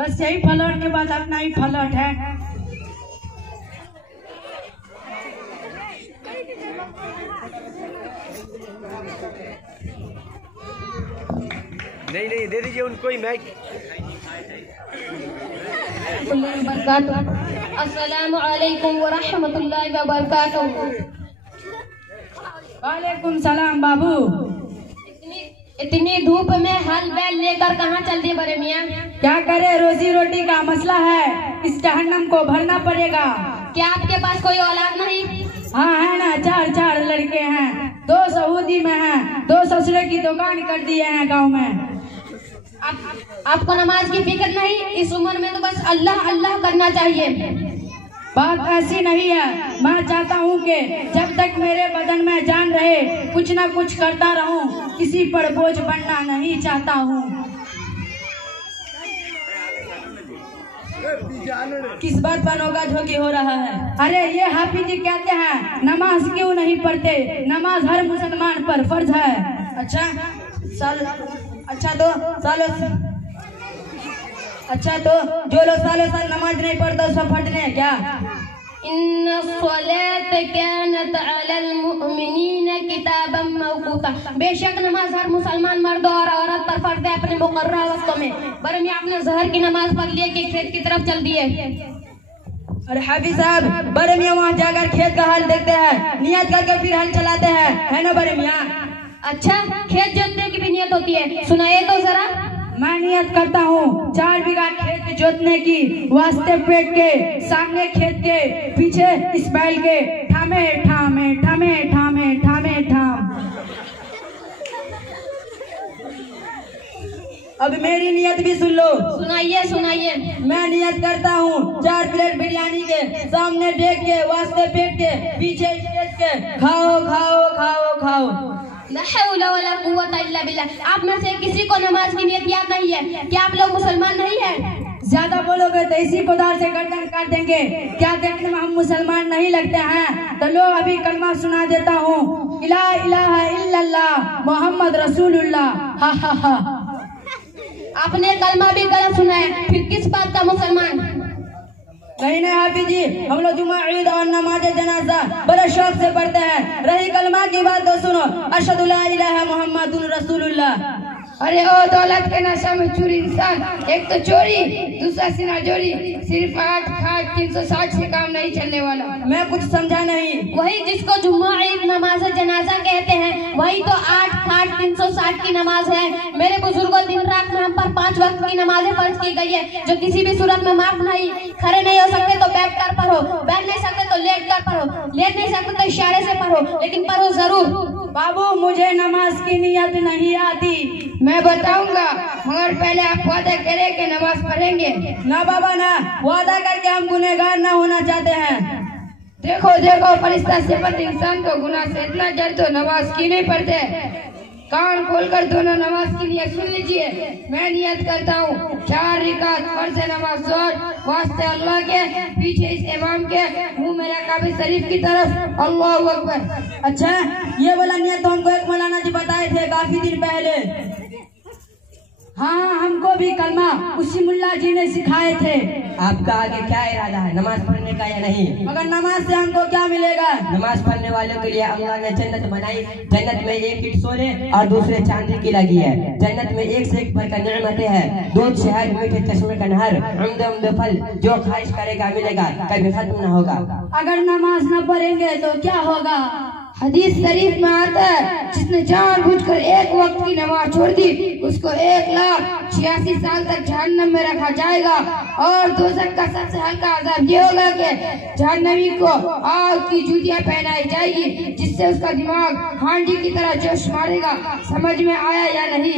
बस यही फ्लर्ट के बाद अपना ही फ्लर्ट है। नहीं नहीं, दे दीजिए उनको ही माइक। अस्सलामु अलैकुम व रहमतुल्लाहि व बरकातुहू। वालेकुम सलाम बाबू। इतनी धूप में हल बैल लेकर कहाँ चल दिए बड़े मियाँ? क्या करे, रोजी रोटी का मसला है, इस जहन्नम को भरना पड़ेगा। क्या आपके पास कोई औलाद नहीं? हाँ है ना, 4 लड़के हैं, 2 सऊदी में हैं, 2 ससुरे की दुकान कर दिए हैं गांव में। आपको नमाज की फिक्र नहीं? इस उम्र में तो बस अल्लाह अल्लाह करना चाहिए। बात ऐसी नहीं है, मैं चाहता हूँ कि जब तक मेरे बदन में जान रहे कुछ ना कुछ करता रहूँ, किसी पर बोझ बनना नहीं चाहता हूँ। किस बात पर नौका झोंकी हो रहा है? अरे ये हाफिज जी कहते हैं नमाज क्यों नहीं पढ़ते, नमाज हर मुसलमान पर फर्ज है। अच्छा तो जो लोग सालों साल नमाज नहीं पढ़ता उसका फर्ज नहीं है क्या? बेशक नमाज हर मुसलमान मर्द और औरत पर फर्ज है अपने मुकर्रर वक्तों में। बरमी आपने जहर की नमाज पढ़ लिया कि खेत की तरफ चल दिए? अरे हाफिज साहब, बड़े मियाँ वहाँ जाकर खेत का हाल देखते हैं, नियत करके फिर हल चलाते हैं, है ना बड़े मियाँ? अच्छा, खेत जोतने की भी नियत होती है, सुनाइए तो जरा। मैं नियत करता हूँ 4 बीघा खेत जोतने की, वास्ते पेट के, सामने खेत के, पीछे इस बैल के, ठामे ठामे ठामे ठामे ठामे ठाम। अब मेरी नियत भी सुन लो। सुनाइए सुनाइए। मैं नियत करता हूँ 4 प्लेट बिरयानी के, सामने डेग के, वास्ते पेट के, पीछे स्टेज के, खाओ खाओ खाओ खाओ। ला हौला वला कुव्वता इल्ला बिल्लाह। आप में से किसी को नमाज की नियत याद नहीं है? क्या आप लोग मुसलमान नहीं हैं? ज्यादा बोलोगे तो इसी कोदाल से गर्दन काट देंगे। क्या देखने में हम मुसलमान नहीं लगते हैं? तो लो अभी कलमा सुना देता हूँ, इला इलाहा इल्लल्लाह मोहम्मद रसूलुल्लाह। हा हा हा। आपने कलमा भी गलत सुना है, फिर किस बात का मुसलमान? नहीं हाफिज जी, हम लोग जुमा, ईद और नमाज जनाजा बड़े शौक से पढ़ते हैं। रही कलमा की बात तो सुनो, अशहदु ला इलाहा मुहम्मदुर रसूलुल्लाह। अरे ओ दौलत के नशा में चोरी इंसान, एक तो चोरी, दूसरा सिना जोरी, सिर्फ 8 खाट 360 से काम नहीं चलने वाला। मैं कुछ समझा नहीं। वही जिसको जुम्मा, ईद, नमाज जनाजा कहते हैं, वही तो 8 खाट 360 की नमाज है। मेरे बुजुर्गों, दिन रात में हम पर 5 वक्त की नमाजें फर्ज की गई है, जो किसी भी सूरत में माफ नहीं। खड़े नहीं हो सकते तो बैठ कर पढ़ो, बैठ नहीं सकते तो लेट कर पढ़ो, लेट नहीं सकते तो इशारे से पढ़ो, लेकिन पढ़ो जरूर। बाबू मुझे नमाज की नियत नहीं आती। मैं बताऊंगा, मगर पहले आप वादा करें कि नमाज पढ़ेंगे। ना बाबा ना, वादा करके हम गुनहगार ना होना चाहते हैं। देखो देखो, फरिश्ता सिफत इंसान को गुनाह से इतना डर तो नमाज की नहीं पढ़ते। कान खोलकर दोनों नमाज की नियत सुन लीजिए। मैं नियत करता हूँ 4 रिकात फर्ज नमाज जोर, वास्ते अल्लाह के, पीछे इस इमाम के, मुंह मेरा काबे शरीफ की तरफ, अल्लाहु अकबर। अच्छा, ये वाला नियत तो हमको एक मौलाना जी बताए थे काफी दिन पहले। हाँ, हमको भी कलमा उसी मुल्ला जी ने सिखाए थे। आपका आगे क्या इरादा है, नमाज पढ़ने का या नहीं? मगर नमाज से हमको क्या मिलेगा? नमाज पढ़ने वालों के लिए अल्लाह ने जन्नत बनाई। जन्नत में 1 ईंट सोने और दूसरे चांदी की लगी है। जन्नत में 1 से 1 भरकर नेमतें हैं, दूध, शहद, मीठे चश्मे का नहर, उम्दे उम्दे फल, जो ख्वाहिश करेगा मिलेगा, कभी खत्म न होगा। अगर नमाज न पढ़ेंगे तो क्या होगा? हदीस शरीफ में आता है, जिसने जानबूझकर 1 वक्त की नमाज छोड़ दी, उसको 1,86,000 साल तक जहन्नम में रखा जाएगा। और दोज़ख का सबसे हल्का अज़ाब ये होगा कि जहन्नमी को आग की जूतियां पहनाई जाएगी, जिससे उसका दिमाग हांडी की तरह जोश मारेगा। समझ में आया या नहीं?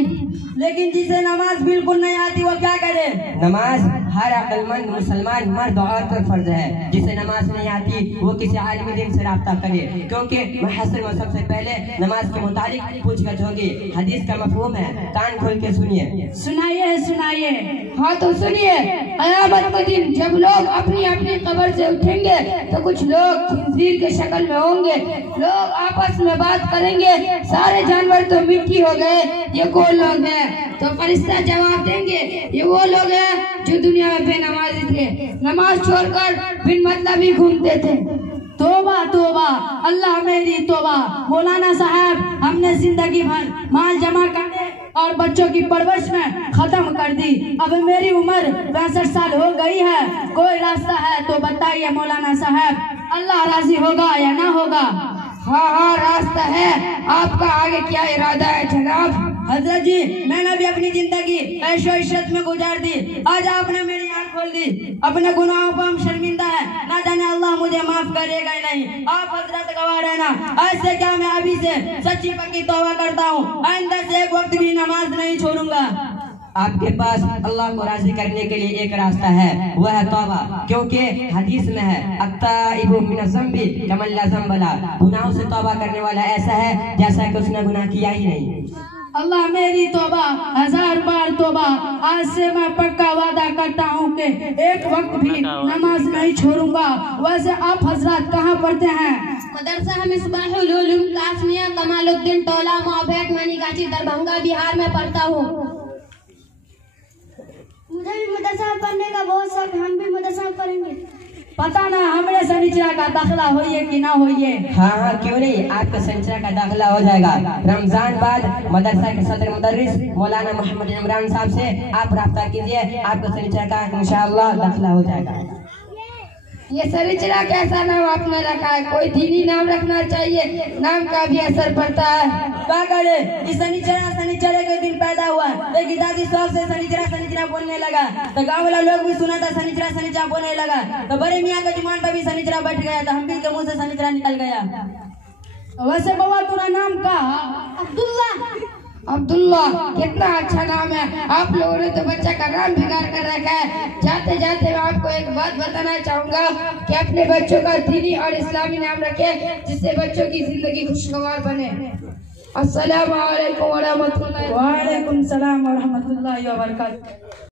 लेकिन जिसे नमाज बिल्कुल नहीं आती वो क्या करे? नमाज हर अक्लमंद मुसलमान मर्द औरत पर फर्ज है। जिसे नमाज नहीं आती वो किसी आलिम दिन से राब्ता करे, क्योंकि महशर में सबसे पहले नमाज के मुतालिक पूछगछ होगी। हदीस का मफहूम है, कान खोल के सुनिए। सुनाइए सुनाइए। हाँ तो सुनिए, क़यामत के दिन जब लोग अपनी अपनी कब्र से उठेंगे तो कुछ लोग खिंजीर के शक्ल में होंगे। लोग आपस में बात करेंगे, सारे जानवर तो मिट्टी हो गए, ये कौन लोग हैं? तो फरिश्ता जवाब देंगे, ये वो लोग हैं जो दुनिया में बेनमाजी थे, नमाज छोड़कर बिन मतलब ही घूमते थे। तोबा तोबा, अल्लाह मेरी तोबा। मौलाना साहब, हमने जिंदगी भर माल जमा करने और बच्चों की परवरिश में खत्म कर दी। अब मेरी उम्र 65 साल हो गई है, कोई रास्ता है तो बताइए मौलाना साहब, अल्लाह राजी होगा या ना होगा? हाँ हाँ रास्ता है, आपका आगे क्या इरादा है जनाब? हजरत जी, मैंने भी अपनी जिंदगी ऐशो इशरत में गुजार दी, आज आपने मेरी आँख खोल दी। अपने गुनाहों पर हम शर्मिंदा है, ना जाने अल्लाह मुझे माफ करेगा नहीं। आप हजरत गवाह रहना, आज से क्या मैं अभी से सच्ची पक्की तौबा करता हूँ, आइंदा से एक वक्त भी नमाज नहीं छोड़ूंगा। आपके पास अल्लाह को राजी करने के लिए एक रास्ता है, वह है तौबा। क्योंकि हदीस में है, अत्ताइबु मिनज़ ज़ंबि कमन ला ज़ंब ला, गुनाहों से तौबा करने वाला ऐसा है जैसा कि उसने गुनाह किया ही नहीं। अल्लाह मेरी तौबा, 1000 बार तौबा। आज से मैं पक्का वादा करता हूँ कि एक वक्त भी नमाज नहीं छोड़ूंगा। वैसे आप हजरत कहाँ पढ़ते हैं? मदरसा मिसबाहुल उलूम कासमिया कमालुद्दीन टोला मोहब्बत मनीगाची दरभंगा बिहार में पढ़ता हूँ। मुझे भी मदरसा में पढ़ने का बहुत शौक, हम भी मदरसा में पढ़ेंगे। पता ना हमरे शनिचरा का दाखिला होइए कि ना होइए। हाँ हाँ क्यों नहीं, आपका शनिचरा का दाखिला हो जाएगा। रमजान बाद मदरसा के सदर मुदर्रिस मौलाना मोहम्मद इमरान साहब से आप राब्ता कीजिए, आपका शनिचरा का इंशाअल्लाह दाखिला हो जाएगा। ये शनिचरा कैसा नाम आपने रखा है? कोई दीनी नाम रखना चाहिए, नाम का भी असर पड़ता है। क्या करे, इस शनिचरे के दिन पैदा हुआ, एक दादी शौक से शनिचरा बोलने लगा, तो गाँव वाला लोग भी सुना था शनिचरा बोलने लगा, तो बड़े मियाँ के जुबान पर भी शनिचरा बैठ गया, तो हम भी के मुंह से शनिचरा निकल गया। वैसे बाबा तुम्हारा नाम का? अब्दुल्ला। अब्दुल्ला, कितना अच्छा नाम है। आप लोगों ने तो बच्चा का नाम बिगाड़ कर रखा है। जाते जाते मैं आपको एक बात बताना चाहूँगा कि अपने बच्चों का दीनी और इस्लामी नाम रखें, जिससे बच्चों की जिंदगी खुशगवार बने। अस्सलामु अलैकुम व रहमतुल्लाहि। वालेकुम सलाम व रहमतुल्लाहि व बरकातहू।